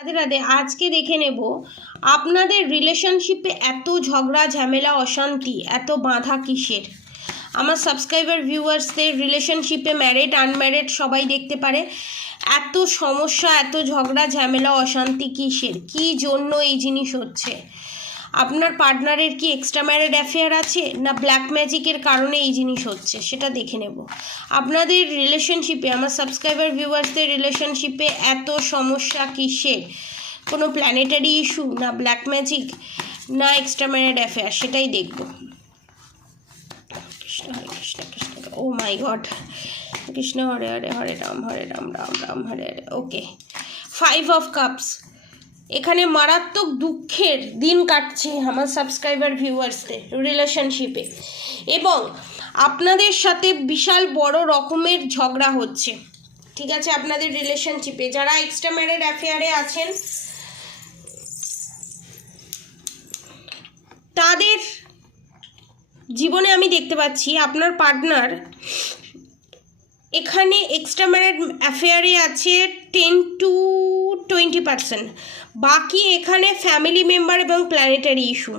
রাধে রাধে। আজকে দেখে নেব আপনাদের রিলেশনশিপে এত ঝগড়া ঝামেলা অশান্তি এত বাধা কিসের। আমার সাবস্ক্রাইবার ভিউয়ার্সদের রিলেশনশিপে ম্যারিড আনম্যারিড সবাই দেখতে পারে এত সমস্যা এত ঝগড়া ঝামেলা অশান্তি কিসের, কী জন্য এই জিনিস হচ্ছে। আপনার পার্টনারের কি এক্সট্রা ম্যারিড অ্যাফেয়ার আছে না ব্ল্যাক ম্যাজিকের কারণে এই জিনিস হচ্ছে সেটা দেখে নেব। আপনাদের রিলেশনশিপে আমার সাবস্ক্রাইবার ভিউয়ার্সদের রিলেশনশিপে এত সমস্যা কিসের, কোনো প্ল্যানেটারি ইস্যু না ব্ল্যাক ম্যাজিক না এক্সট্রা ম্যারিড অ্যাফেয়ার সেটাই দেখব। Krishna Hare Krishna Krishna oh my God, Krishna Hare Hare Hare Ram Ram Ram Hare Hare. Okay, 5 of cups. এখানে মারাত্মক দুঃখের দিন কাটছে আমার সাবস্ক্রাইবার ভিউয়ার্সদের রিলেশনশিপে, এবং আপনাদের সাথে বিশাল বড় রকমের ঝগড়া হচ্ছে। ঠিক আছে, আপনাদের রিলেশনশিপে যারা এক্সট্রা ম্যারিড অ্যাফেয়ারে আছেন তাদের জীবনে আমি দেখতে পাচ্ছি আপনার পার্টনার এখানে এক্সট্রা ম্যারিড অ্যাফেয়ারে আছে 10 to 20%, বাকি এখানে ফ্যামিলি মেম্বার এবং প্ল্যানেটারি ইস্যু।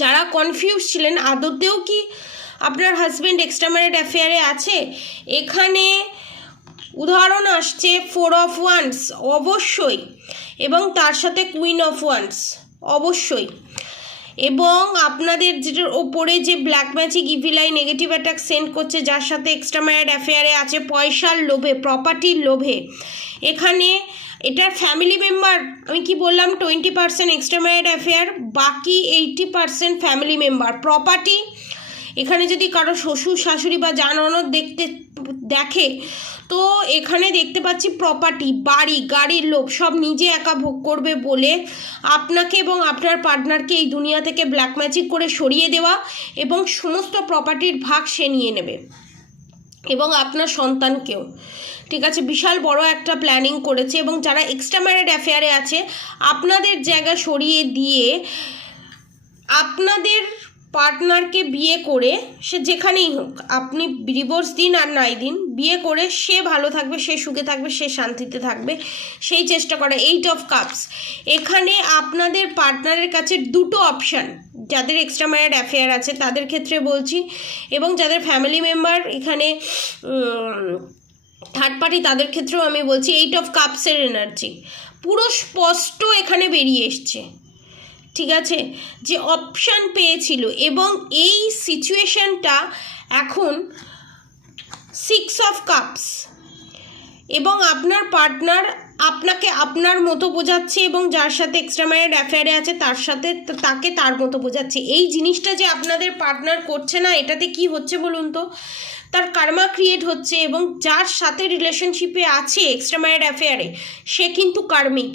যারা কনফিউজ ছিলেন আদতেও কি আপনার হাজব্যান্ড এক্সট্রা ম্যারিড অ্যাফেয়ারে আছে, এখানে উদাহরণ আসছে 4 অফ ওয়ান্স অবশ্যই, এবং তার সাথে কুইন অফ ওয়ান্স অবশ্যই, এবং আপনাদের যেটার ওপরে যে black magic evil eye negative attack send করছে যার সাথে এক্সট্রা ম্যারিড অ্যাফেয়ারে আছে পয়সার লোভে প্রপার্টির লোভে। এখানে এটার ফ্যামিলি মেম্বার আমি কি বললাম 20% এক্সট্রা ম্যারিড অ্যাফেয়ার, বাকি 80% ফ্যামিলি মেম্বার প্রপার্টি। এখানে যদি কারো শ্বশুর শাশুড়ি বা জাননদ দেখে তো এখানে দেখতে পাচ্ছি প্রপার্টি বাড়ি গাড়ির লোভ সব নিজে একা ভোগ করবে বলে আপনাকে এবং আপনার পার্টনারকে এই দুনিয়া থেকে ব্ল্যাক ম্যাজিক করে সরিয়ে দেওয়া, এবং সমস্ত প্রপার্টির ভাগ সে নিয়ে নেবে এবং আপনার সন্তানকেও। ঠিক আছে, বিশাল বড় একটা প্ল্যানিং করেছে, এবং যারা এক্সট্রা ম্যারিড অ্যাফেয়ারে আছে আপনাদের জায়গা সরিয়ে দিয়ে আপনাদের পার্টনারকে বিয়ে করে, সে যেখানেই হোক আপনি ডিভোর্স দিন আর নাই দিন, বিয়ে করে সে ভালো থাকবে, সে সুখে থাকবে, সে শান্তিতে থাকবে সেই চেষ্টা করে। 8 অফ কাপস। এখানে আপনাদের পার্টনারের কাছে দুটো অপশান, যাদের এক্সট্রা ম্যারিড অ্যাফেয়ার আছে তাদের ক্ষেত্রে বলছি, এবং যাদের ফ্যামিলি মেম্বার এখানে থার্ড পার্টি তাদের ক্ষেত্রেও আমি বলছি। 8 অফ কাপসের এনার্জি পুরো স্পষ্ট এখানে বেরিয়ে এসছে। ঠিক আছে, যে অপশান পেয়েছিল, এবং এই সিচুয়েশনটা এখন 6 অফ কাপস, এবং আপনার পার্টনার আপনাকে আপনার মতো বোঝাচ্ছে, এবং যার সাথে এক্সট্রা ম্যারিড অ্যাফেয়ারে আছে তার সাথে তাকে তার মতো বোঝাচ্ছে। এই জিনিসটা যে আপনাদের পার্টনার করছে না, এটাতে কি হচ্ছে বলুন তো, তার কার্মা ক্রিয়েট হচ্ছে, এবং যার সাথে রিলেশনশিপে আছে এক্সট্রা ম্যারিড অ্যাফেয়ারে সে কিন্তু কার্মিক।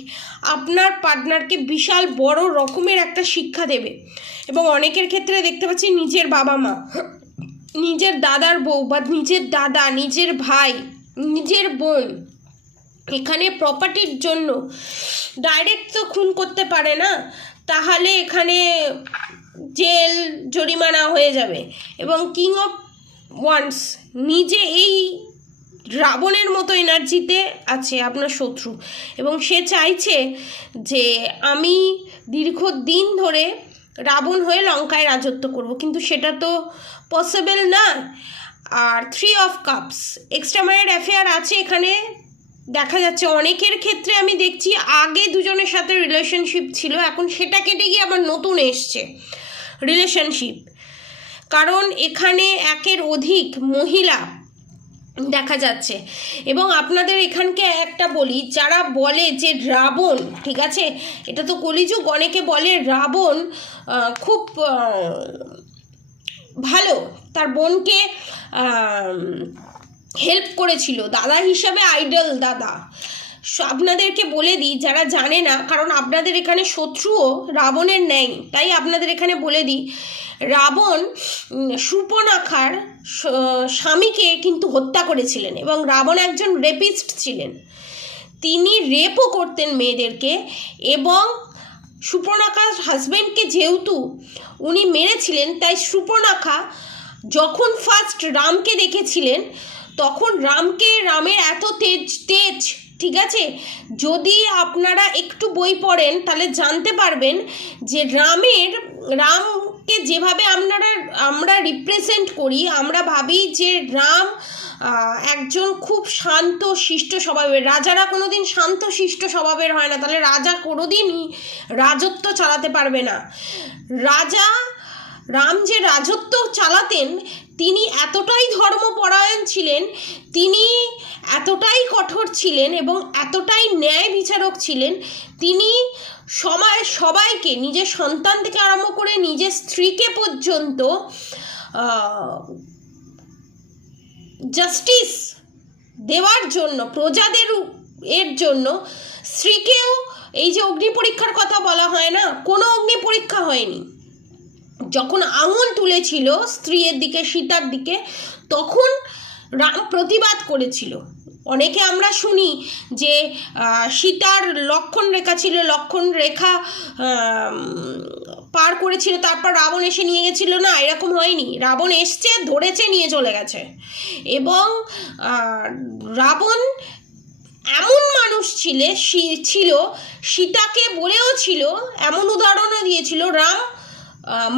আপনার পার্টনারকে বিশাল বড় রকমের একটা শিক্ষা দেবে, এবং অনেকের ক্ষেত্রে দেখতে পাচ্ছি নিজের বাবা মা, নিজের দাদার বউ বা নিজের দাদা, নিজের ভাই, নিজের বোন এখানে প্রপার্টির জন্য ডাইরেক্ট তো খুন করতে পারে না, তাহলে এখানে জেল জরিমানা হয়ে যাবে। এবং কিং অফ ওয়ান্স নিজে এই রাবণের মতো এনার্জিতে আছে আপনার শত্রু, এবং সে চাইছে যে আমি দীর্ঘদিন ধরে রাবণ হয়ে লঙ্কায় রাজত্ব করব, কিন্তু সেটা তো পসিবল না। আর 3 of cups extra married affair আছে এখানে দেখা যাচ্ছে অনেকের ক্ষেত্রে। আমি দেখছি আগে দুজনের সাথে রিলেশনশিপ ছিল, এখন সেটা কেটে গিয়ে আবার নতুন এসছে রিলেশনশিপ, কারণ এখানে একের অধিক মহিলা দেখা যাচ্ছে। এবং আপনাদের এখানকে একটা বলি, যারা বলে যে রাবণ, ঠিক আছে এটা তো কলিযুগ, অনেকে বলে রাবণ খুব ভালো, তার বোনকে হেল্প করেছিল দাদা হিসাবে, আইডল দাদা। আপনাদেরকে বলে দিই যারা জানে না, কারণ আপনাদের এখানে শত্রুও রাবণের নেই, তাই আপনাদের এখানে বলে দিই, রাবণ শূর্পণখার স্বামীকে কিন্তু হত্যা করেছিলেন, এবং রাবণ একজন রেপিস্ট ছিলেন, তিনি রেপও করতেন মেয়েদেরকে। এবং শূর্পণখার হাজব্যান্ডকে যেহেতু উনি মেরেছিলেন, তাই শূর্পণখা যখন ফার্স্ট রামকে দেখেছিলেন তখন রামের এত তেজ ঠিক আছে, যদি আপনারা একটু বই পড়েন তাহলে জানতে পারবেন যে রামকে যেভাবে আমরা রিপ্রেজেন্ট করি, আমরা ভাবি যে রাম একজন খুব শান্ত শিষ্ট স্বভাবের। রাজারা কোনোদিন শান্ত শিষ্ট স্বভাবের হয় না, তাহলে রাজা কোনোদিনই রাজত্ব চালাতে পারবে না। রাম যে রাজত্ব চালাতেন, তিনি এতটাই ধর্মপরায়ণ ছিলেন, তিনি এতটাই কঠোর ছিলেন এবং এতটাই ন্যায় বিচারক ছিলেন, তিনি সবাইকে, নিজের সন্তান থেকে আরম্ভ করে নিজের স্ত্রীকে পর্যন্ত জাস্টিস দেওয়ার জন্য, প্রজাদের এর জন্য, স্ত্রীকেও, এই যে অগ্নি পরীক্ষার কথা বলা হয় না, কোনো অগ্নি পরীক্ষা হয়নি। যখন আঙুল তুলেছিল স্ত্রীর দিকে, সীতার দিকে, তখন রাম প্রতিবাদ করেছিল। অনেকে আমরা শুনি যে সীতার লক্ষণ রেখা ছিল, লক্ষণ রেখা পার করেছিল, তারপর রাবণ এসে নিয়ে গেছিল। না, এরকম হয়নি। রাবণ এসছে, ধরেছে, নিয়ে চলে গেছে। এবং রাবণ এমন মানুষ ছিল, সীতাকে বলেও ছিল, এমন উদাহরণও দিয়েছিল, রাম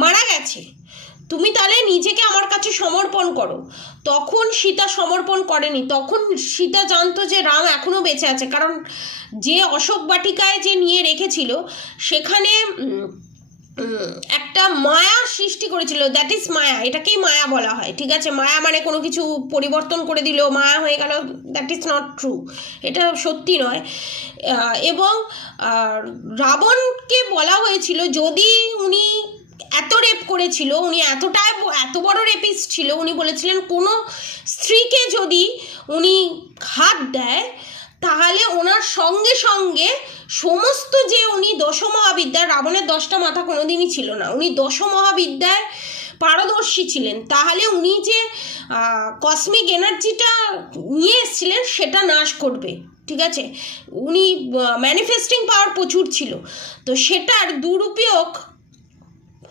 মারা গেছে, তুমি তাহলে নিজেকে আমার কাছে সমর্পণ করো। তখন সীতা সমর্পণ করেনি। তখন সীতা জানতো যে রাম এখনো বেঁচে আছে, কারণ যে অশোক বাটিকায় যে নিয়ে রেখেছিল সেখানে একটা মায়া সৃষ্টি করেছিল, দ্যাট ইজ মায়া, এটাকেই মায়া বলা হয়। ঠিক আছে, মায়া মানে কোনো কিছু পরিবর্তন করে দিল, মায়া হয়ে গেল, দ্যাট ইজ নট ট্রু, এটা সত্যি নয়। এবং রাবণকে বলা হয়েছিল, যদি উনি এত রেপ করেছিল, উনি এত বড় রেপিস্ট ছিল, উনি বলেছিলেন কোনো স্ত্রীকে যদি উনি হাত দেয় তাহলে ওনার সঙ্গে সঙ্গে সমস্ত যে উনি দশমহাবিদ্যা, রাবণের 10টা মাথা কোনোদিনই ছিল না, উনি দশমহাবিদ্যায় পারদর্শী ছিলেন, তাহলে উনি যে কসমিক এনার্জিটা নিয়ে এসেছিলেন সেটা নাশ করবে। ঠিক আছে, উনি ম্যানিফেস্টিং পাওয়ার প্রচুর ছিল, তো সেটার দুরুপয়োগ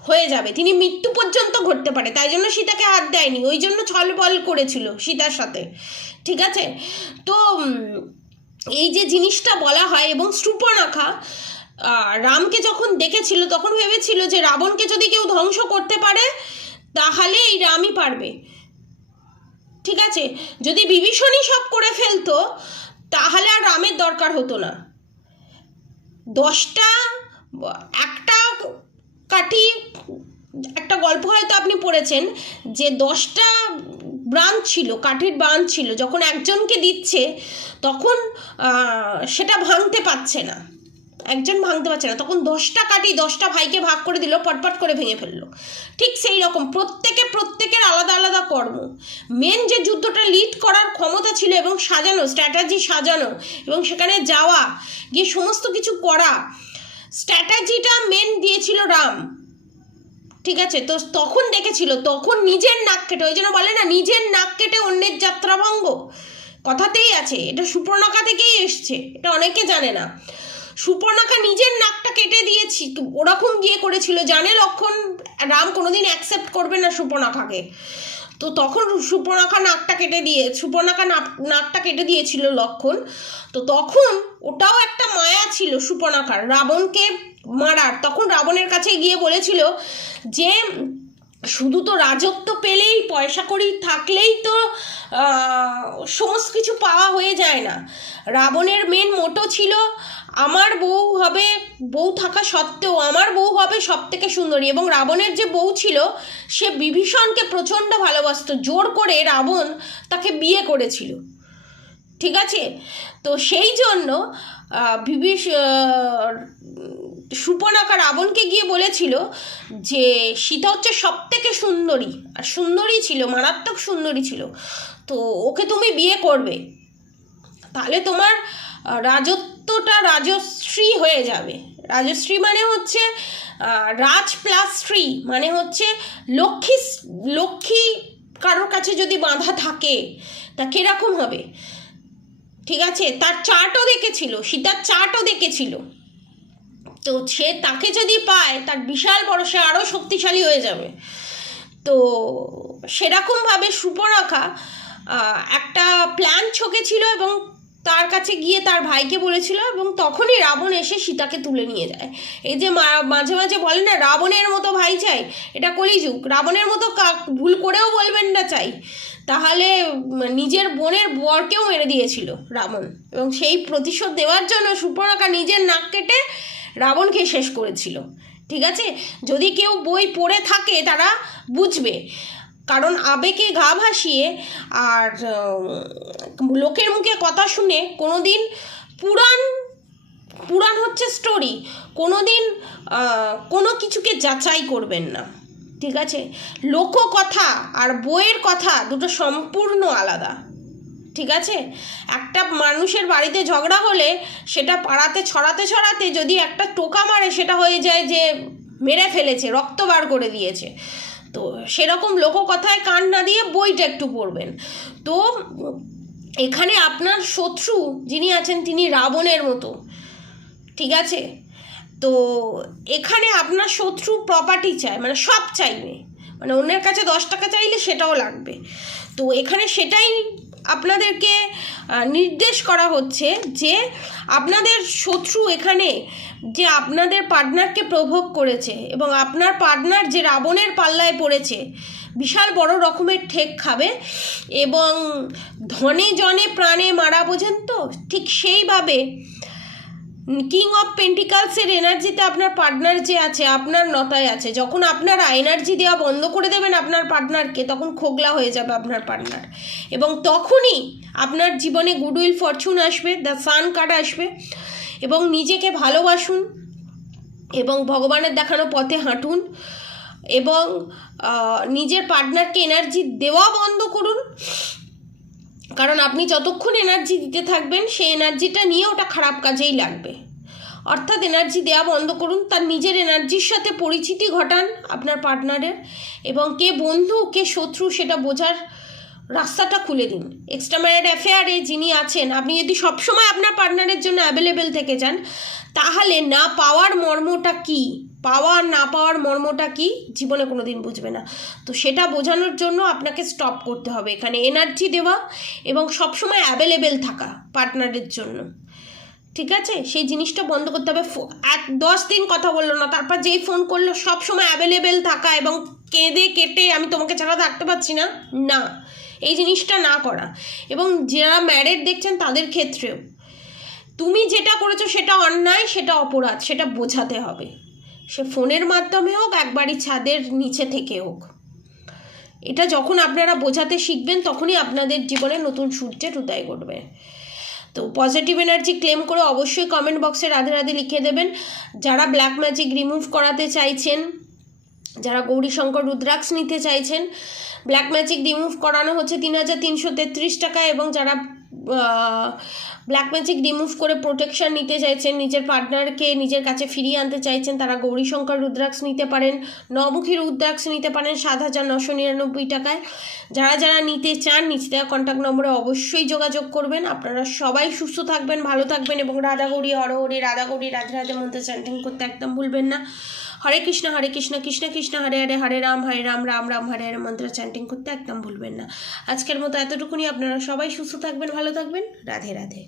হয়ে যাবে, তিনি মৃত্যু পর্যন্ত ঘটতে পারে। তাই জন্য সীতাকে হাত দেয়নি, ওই জন্য ছলবল করেছিল সীতার সাথে। ঠিক আছে, তো এই যে জিনিসটা বলা হয়। এবং শূর্পণখা রামকে যখন দেখেছিল তখন ভেবেছিল যে রাবণকে যদি কেউ ধ্বংস করতে পারে তাহলে এই রামই পারবে। ঠিক আছে, যদি বিভীষণই সব করে ফেলতো তাহলে আর রামের দরকার হতো না। একটা কাঠি, একটা গল্প হয়তো আপনি পড়েছেন যে 10টা ব্রাঞ্চ ছিল, কাঠির ব্রাঞ্চ ছিল, যখন একজনকে দিচ্ছে তখন সেটা ভাঙতে পারছে না, তখন 10টা কাঠি 10টা ভাইকে ভাগ করে দিল, পটপট করে ভেঙে ফেললো। ঠিক সেই রকম প্রত্যেকের আলাদা আলাদা কর্ম, মেন যে যুদ্ধটা লিড করার ক্ষমতা ছিল এবং স্ট্র্যাটেজি সাজানো এবং সেখানে যাওয়া, গিয়ে সমস্ত কিছু করা, স্ট্র্যাটেজিটা মেন দিয়েছিল রাম। ঠিক আছে, তো তখন দেখেছিল, তখন নিজের নাক কেটে, ওই জন্য বলে না নিজের নাক কেটে অন্যের যাত্রাভঙ্গ, কথাতেই আছে, এটা শূর্পণখা থেকেই এসছে, এটা অনেকে জানে না। শূর্পণখা নিজের নাকটা কেটে দিয়েছি, ওরকম গিয়ে করেছিল, জানে রাম কোনোদিন অ্যাকসেপ্ট করবে না শূর্পণখাকে, তো তখন শূর্পণখা নাকটা কেটে দিয়েছিল লক্ষণ। তো তখন ওটাও একটা মায়া ছিল শূর্পণখার, রাবণকে মারার। তখন রাবণের কাছে গিয়ে বলেছিল যে শুধু তো রাজত্ব পেলেই, পয়সা কড়ি থাকলেই তো সমস্ত কিছু পাওয়া হয়ে যায় না। রাবণের মেন মোটো ছিল আমার বউ থাকা সত্ত্বেও আমার বউ হবে সব থেকে সুন্দরী। এবং রাবণের যে বউ ছিল সে বিভীষণকে প্রচণ্ড ভালোবাসতো, জোর করে রাবণ তাকে বিয়ে করেছিল। ঠিক আছে, তো সেই জন্য শূর্পণখা রাবণকে গিয়ে বলেছিল যে সীতা হচ্ছে সব থেকে সুন্দরী, আর সুন্দরী ছিল, মারাত্মক সুন্দরী ছিল, তো ওকে তুমি বিয়ে করবে, তাহলে তোমার রাজত্বটা রাজশ্রী হয়ে যাবে। রাজশ্রী মানে হচ্ছে রাজ প্লাস শ্রী, মানে হচ্ছে লক্ষ্মী কারোর কাছে যদি বাঁধা থাকে তা কিরকম হবে। ঠিক আছে, তার চার্টও দেখেছিল, সীতার চার্টও দেখেছিল, তো সে তাকে যদি পায় তার বিশাল বড়, সে আরও শক্তিশালী হয়ে যাবে। তো সেরকমভাবে শূর্পণখা একটা প্ল্যান ছকেছিল এবং তার কাছে গিয়ে তার ভাইকে বলেছিল, এবং তখনই রাবণ এসে সীতাকে তুলে নিয়ে যায়। এই যে মাঝে মাঝে বলে না রাবণের মতো ভাই চাই, এটা কলিযুগ। রাবণের মতো ভুল করেও বলবেন না চাই, তাহলে নিজের বোনের বরকেও মেরে দিয়েছিল রাবণ, এবং সেই প্রতিশোধ দেওয়ার জন্য সুপর্ণখা নিজের নাক কেটে রাবণকে শেষ করেছিল। ঠিক আছে, যদি কেউ বই পড়ে থাকে তারা বুঝবে, কারণ আবেগে গা ভাসিয়ে আর লোকের মুখে কথা শুনে কোনো দিন পুরাণ হচ্ছে স্টোরি, কোনো দিন কোনো কিছুকে যাচাই করবেন না। ঠিক আছে, লোককথা আর বইয়ের কথা দুটো সম্পূর্ণ আলাদা। ঠিক আছে, একটা মানুষের বাড়িতে ঝগড়া হলে সেটা পাড়াতে ছড়াতে যদি একটা টোকা মারে সেটা হয়ে যায় যে মেরে ফেলেছে, রক্ত বার করে দিয়েছে। তো সেরকম লোককথায় কান না দিয়ে বইটা একটু পড়বেন। তো এখানে আপনার শত্রু যিনি আছেন তিনি রাবণের মতো। ঠিক আছে, তো এখানে আপনার শত্রু প্রপার্টি চায়, মানে সব চাইবে, মানে অন্যের কাছে 10 টাকা চাইলে সেটাও লাগবে। তো এখানে সেটাই আপনাদেরকে নির্দেশ করা হচ্ছে যে আপনাদের শত্রু এখানে যে আপনাদের পার্টনারকে প্রভোগ করেছে, এবং আপনার পার্টনার যে রাবণের পাল্লায় পড়েছে বিশাল বড় রকমের ঠেক খাবে, এবং ধনে জনে প্রাণে মারা, বোঝেন তো, ঠিক সেইভাবে কিং অফ পেন্টিকালসের এনার্জিতে আপনার পার্টনার যে আছে আপনার নতায় আছে। যখন আপনারা এনার্জি দেওয়া বন্ধ করে দেবেন আপনার পার্টনারকে, তখন খোগলা হয়ে যাবে আপনার পার্টনার, এবং তখনই আপনার জীবনে গুডউইল ফরচুন আসবে, দ্য সান কার্ড আসবে। এবং নিজেকে ভালোবাসুন এবং ভগবানের দেখানো পথে হাঁটুন, এবং নিজের পার্টনারকে এনার্জি দেওয়া বন্ধ করুন, কারণ আপনি যতক্ষণ এনার্জি দিতে থাকবেন সেই এনার্জিটা নিয়ে ওটা খারাপ কাজেই লাগবে। অর্থাৎ এনার্জি দেওয়া বন্ধ করুন, তার নিজের এনার্জির সাথে পরিচিতি ঘটান আপনার পার্টনারের, এবং কে বন্ধু কে শত্রু সেটা বোঝার রাস্তাটা খুলে দিন। এক্সট্রা ম্যারিড অ্যাফেয়ারে যিনি আছেন, আপনি যদি সবসময় আপনার পার্টনারের জন্য অ্যাভেলেবেল থেকে যান, তাহলে না পাওয়ার মর্মটা কী, পাওয়া আর না পাওয়ার মর্মটা কী জীবনে কোনো দিন বুঝবে না। তো সেটা বোঝানোর জন্য আপনাকে স্টপ করতে হবে এখানে এনার্জি দেওয়া এবং সবসময় অ্যাভেলেবেল থাকা পার্টনারের জন্য। ঠিক আছে, সেই জিনিসটা বন্ধ করতে হবে। 10 দিন কথা বললো না, তারপর যেই ফোন করলো সব সময় অ্যাভেলেবেল থাকা এবং কেঁদে কেটে আমি তোমাকে ছাড়া থাকতে পারছি না, না, এই জিনিসটা না করা। এবং যারা ম্যারেড দেখছেন তাদের ক্ষেত্রেও তুমি যেটা করেছো সেটা অন্যায়, সেটা অপরাধ, সেটা বোঝাতে হবে, সে ফোনের মাধ্যমে হোক, একবারই ছাদের নিচে থেকে হোক। এটা যখন আপনারা বোঝাতে শিখবেন তখনই আপনাদের জীবনে নতুন সূর্যের উদয় ঘটবে। তো পজিটিভ এনার্জি ক্লেম করে অবশ্যই কমেন্ট বক্সে রাধে রাধে লিখে দেবেন। যারা ব্ল্যাক ম্যাজিক রিমুভ করাতে চাইছেন, যারা গৌরীশঙ্কর রুদ্রাক্ষ নিতে চাইছেন, ব্ল্যাক ম্যাজিক রিমুভ করানো হচ্ছে 3333 টাকা, এবং যারা ব্ল্যাক ম্যাজিক রিমুভ করে প্রোটেকশন নিতে চাইছেন, নিজের পার্টনারকে নিজের কাছে ফিরিয়ে আনতে চাইছেন, তারা গৌরীশঙ্কর রুদ্রাক্ষ নিতে পারেন, নবমুখী রুদ্রাক্ষ নিতে পারেন 7999 টাকায়। যারা যারা নিতে চান নিচে দেওয়া কন্ট্যাক্ট নম্বরে অবশ্যই যোগাযোগ করবেন। আপনারা সবাই সুস্থ থাকবেন, ভালো থাকবেন, এবং রাধা গৌরী হর হরি, রাধা গৌরী রাধে রাধে মন্ত্র চ্যান্টিং করতে একদম ভুলবেন না। হরে কৃষ্ণ কৃষ্ণ কৃষ্ণ হরে হরে, হরে রাম রাম রাম হরে হরে মন্ত্র চ্যান্টিং করতে একদম ভুলবেন না। আজকের মতো এতটুকুনি। আপনারা সবাই সুস্থ থাকবেন, ভালো থাকবেন, রাধে রাধে।